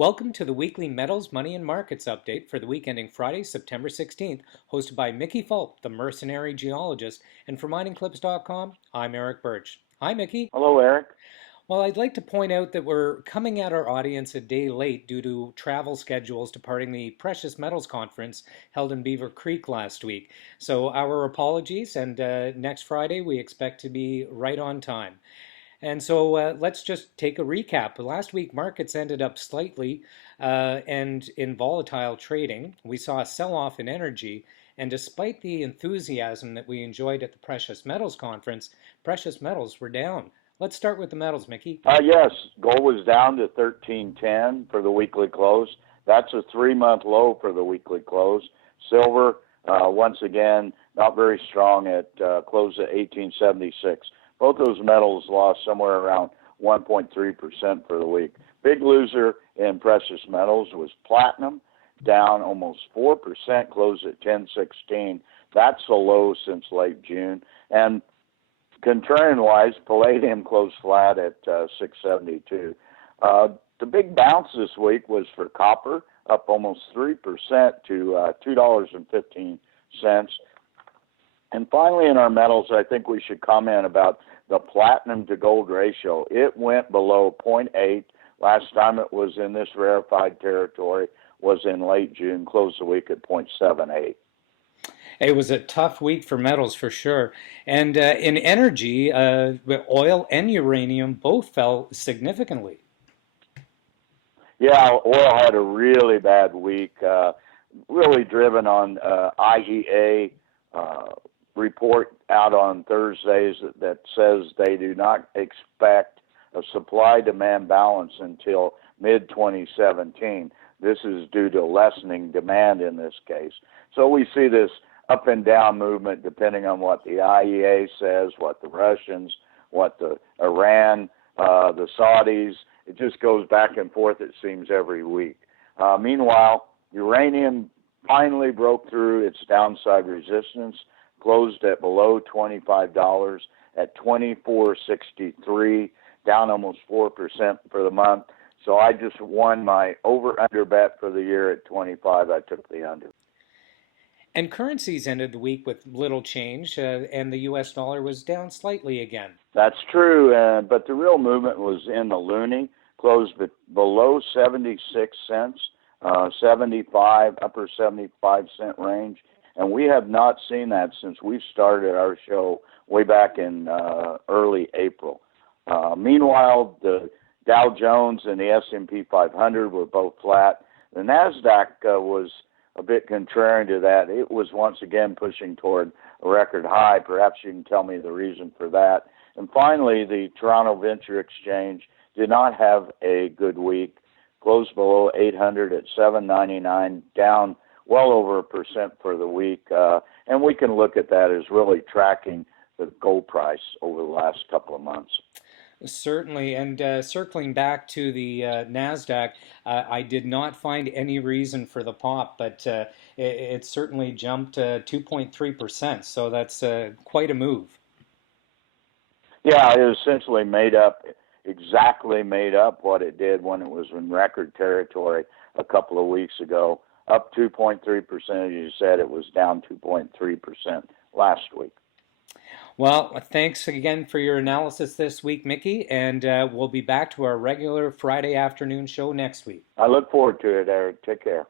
Welcome to the weekly Metals, Money, and Markets update for the week ending Friday, September 16th, hosted by Mickey Fulp, the Mercenary Geologist, and for miningclips.com, I'm Erick Bertsch. Hi, Mickey. Hello, Eric. Well, I'd like to point out that we're coming at our audience a day late due to travel schedules departing the Precious Metals Conference held in Beaver Creek last week. So our apologies, and next Friday we expect to be right on time. And so let's just take a recap. Last week, markets ended up slightly and in volatile trading. We saw a sell-off in energy, and despite the enthusiasm that we enjoyed at the Precious Metals Conference, precious metals were down. Let's start with the metals, Mickey. Yes, gold was down to 1310 for the weekly close. That's a 3-month low for the weekly close. Silver, once again, not very strong at close at 1876. Both those metals lost somewhere around 1.3% for the week. Big loser in precious metals was platinum, down almost 4%, closed at 1016. That's the low since late June. And contrarian-wise, palladium closed flat at 672. The big bounce this week was for copper, up almost 3% to $2.15. And finally, in our metals, I think we should comment about the platinum to gold ratio. It went below 0.8. Last time it was in this rarefied territory was in late June, closed the week at 0.78. It was a tough week for metals for sure. And in energy, oil and uranium both fell significantly. Yeah, oil had a really bad week, really driven on IEA report out on Thursdays that says they do not expect a supply-demand balance until mid-2017. This is due to lessening demand in this case. So we see this up and down movement depending on what the IEA says, what the Russians, what the Iran, the Saudis. It just goes back and forth, it seems, every week. Meanwhile, uranium finally broke through its downside resistance, closed at below $25 at $24.63, down almost 4% for the month. So I just won my over-under bet for the year at 25. I took the under. And currencies ended the week with little change, and the U.S. dollar was down slightly again. That's true, but the real movement was in the loonie, closed below 76 cents, 75, upper 75 cent range. And we have not seen that since we started our show way back in early April. Meanwhile, the Dow Jones and the S&P 500 were both flat. The NASDAQ was a bit contrarian to that. It was once again pushing toward a record high. Perhaps you can tell me the reason for that. And finally, the Toronto Venture Exchange did not have a good week. Closed below 800 at 799, down well over 1% for the week. And we can look at that as really tracking the gold price over the last couple of months. Certainly, and circling back to the NASDAQ, I did not find any reason for the pop, but it certainly jumped 2.3%, so that's quite a move. Yeah, it essentially exactly made up what it did when it was in record territory a couple of weeks ago. Up 2.3%, as you said, it was down 2.3% last week. Well, thanks again for your analysis this week, Mickey, and we'll be back to our regular Friday afternoon show next week. I look forward to it, Eric. Take care.